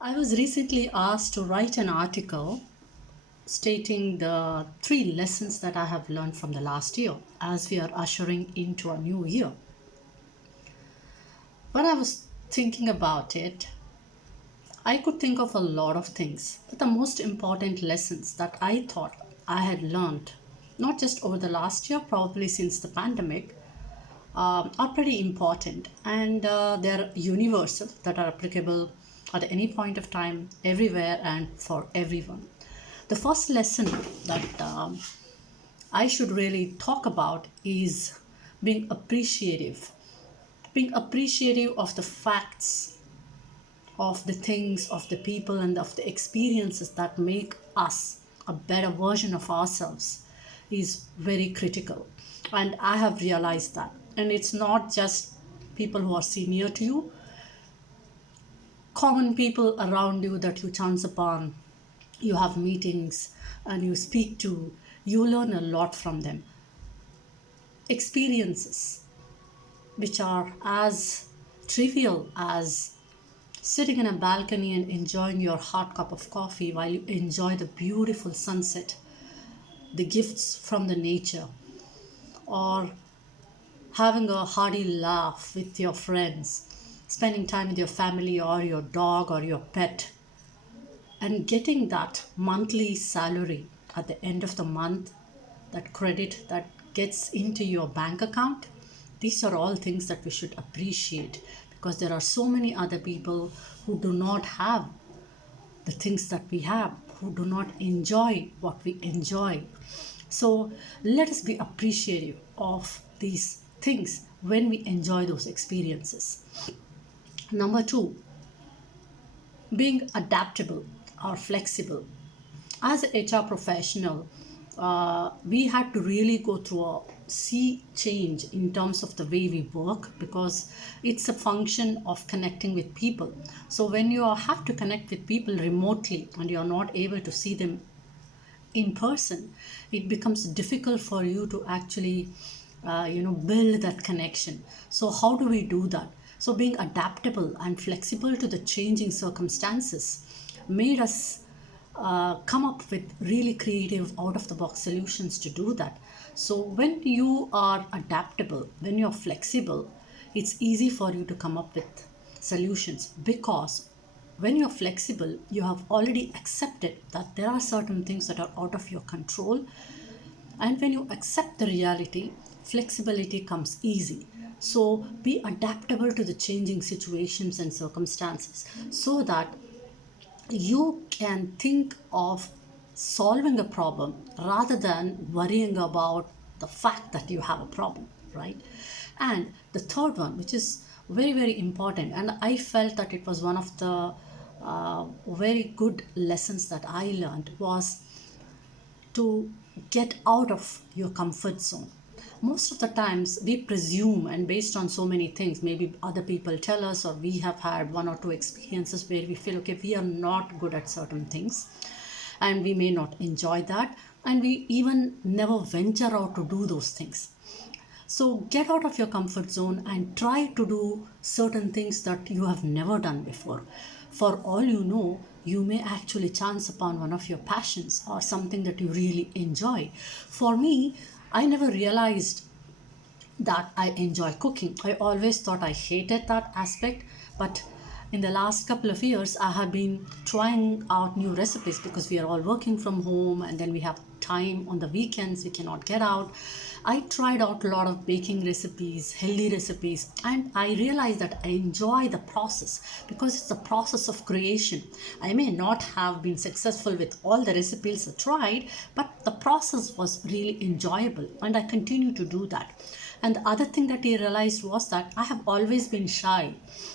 I was recently asked to write an article stating the three lessons that I have learned from the last year as we are ushering into a new year. When I was thinking about it, I could think of a lot of things, but the most important lessons that I thought I had learned, not just over the last year, probably since the pandemic, are pretty important and they're universal that are applicable at any point of time, everywhere, and for everyone. The first lesson that I should really talk about is being appreciative. Being appreciative of the facts, of the things, of the people, and of the experiences that make us a better version of ourselves is very critical. And I have realized that. And it's not just people who are senior to you, common people around you that you chance upon, you have meetings and you speak to, you learn a lot from them. Experiences which are as trivial as sitting in a balcony and enjoying your hot cup of coffee while you enjoy the beautiful sunset, the gifts from the nature, or having a hearty laugh with your friends, spending time with your family or your dog or your pet, and getting that monthly salary at the end of the month, that credit that gets into your bank account. These are all things that we should appreciate because there are so many other people who do not have the things that we have, who do not enjoy what we enjoy. So let us be appreciative of these things when we enjoy those experiences. Number two, being adaptable or flexible. As an HR professional, we had to really go through a sea change in terms of the way we work because it's a function of connecting with people. So when you have to connect with people remotely and you're not able to see them in person, it becomes difficult for you to actually build that connection. So how do we do that? So being adaptable and flexible to the changing circumstances made us come up with really creative out of the box solutions to do that. So when you are adaptable, when you're flexible, it's easy for you to come up with solutions because when you're flexible, you have already accepted that there are certain things that are out of your control. And when you accept the reality, flexibility comes easy. So be adaptable to the changing situations and circumstances so that you can think of solving a problem rather than worrying about the fact that you have a problem, right? And the third one, which is very, very important, and I felt that it was one of the very good lessons that I learned, was to get out of your comfort zone. Most of the times we presume, and based on so many things, maybe other people tell us, or we have had one or two experiences where we feel, okay, we are not good at certain things and we may not enjoy that, and we even never venture out to do those things. So get out of your comfort zone and try to do certain things that you have never done before. For all you know, you may actually chance upon one of your passions or something that you really enjoy. For me, I never realized that I enjoy cooking. I always thought I hated that aspect, but in the last couple of years, I have been trying out new recipes because we are all working from home and then we have time on the weekends, we cannot get out. I tried out a lot of baking recipes, healthy recipes, and I realized that I enjoy the process because it's the process of creation. I may not have been successful with all the recipes I tried, but the process was really enjoyable and I continue to do that. And the other thing that he realized was that I have always been shy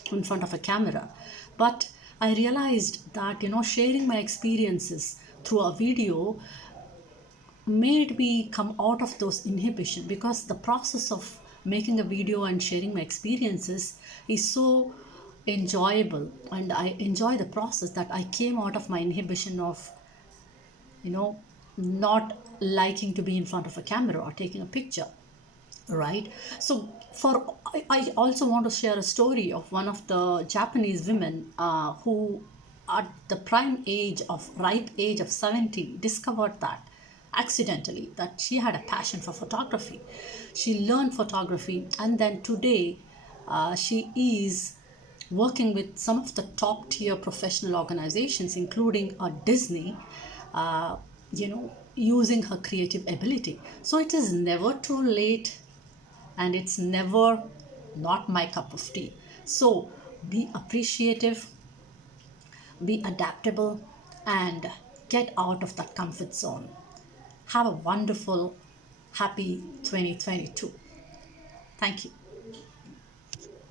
in front of a camera. But I realized that, sharing my experiences through a video made me come out of those inhibition because the process of making a video and sharing my experiences is so enjoyable, and I enjoy the process that I came out of my inhibition of you know not liking to be in front of a camera or taking a picture, right? So I also want to share a story of one of the Japanese women who at the prime age of ripe age of 70 discovered that accidentally that she had a passion for photography. She learned photography, and then today she is working with some of the top tier professional organizations, including Disney, using her creative ability. So it is never too late, and it's never not my cup of tea. So be appreciative, be adaptable, and get out of that comfort zone. Have a wonderful, happy 2022. Thank you.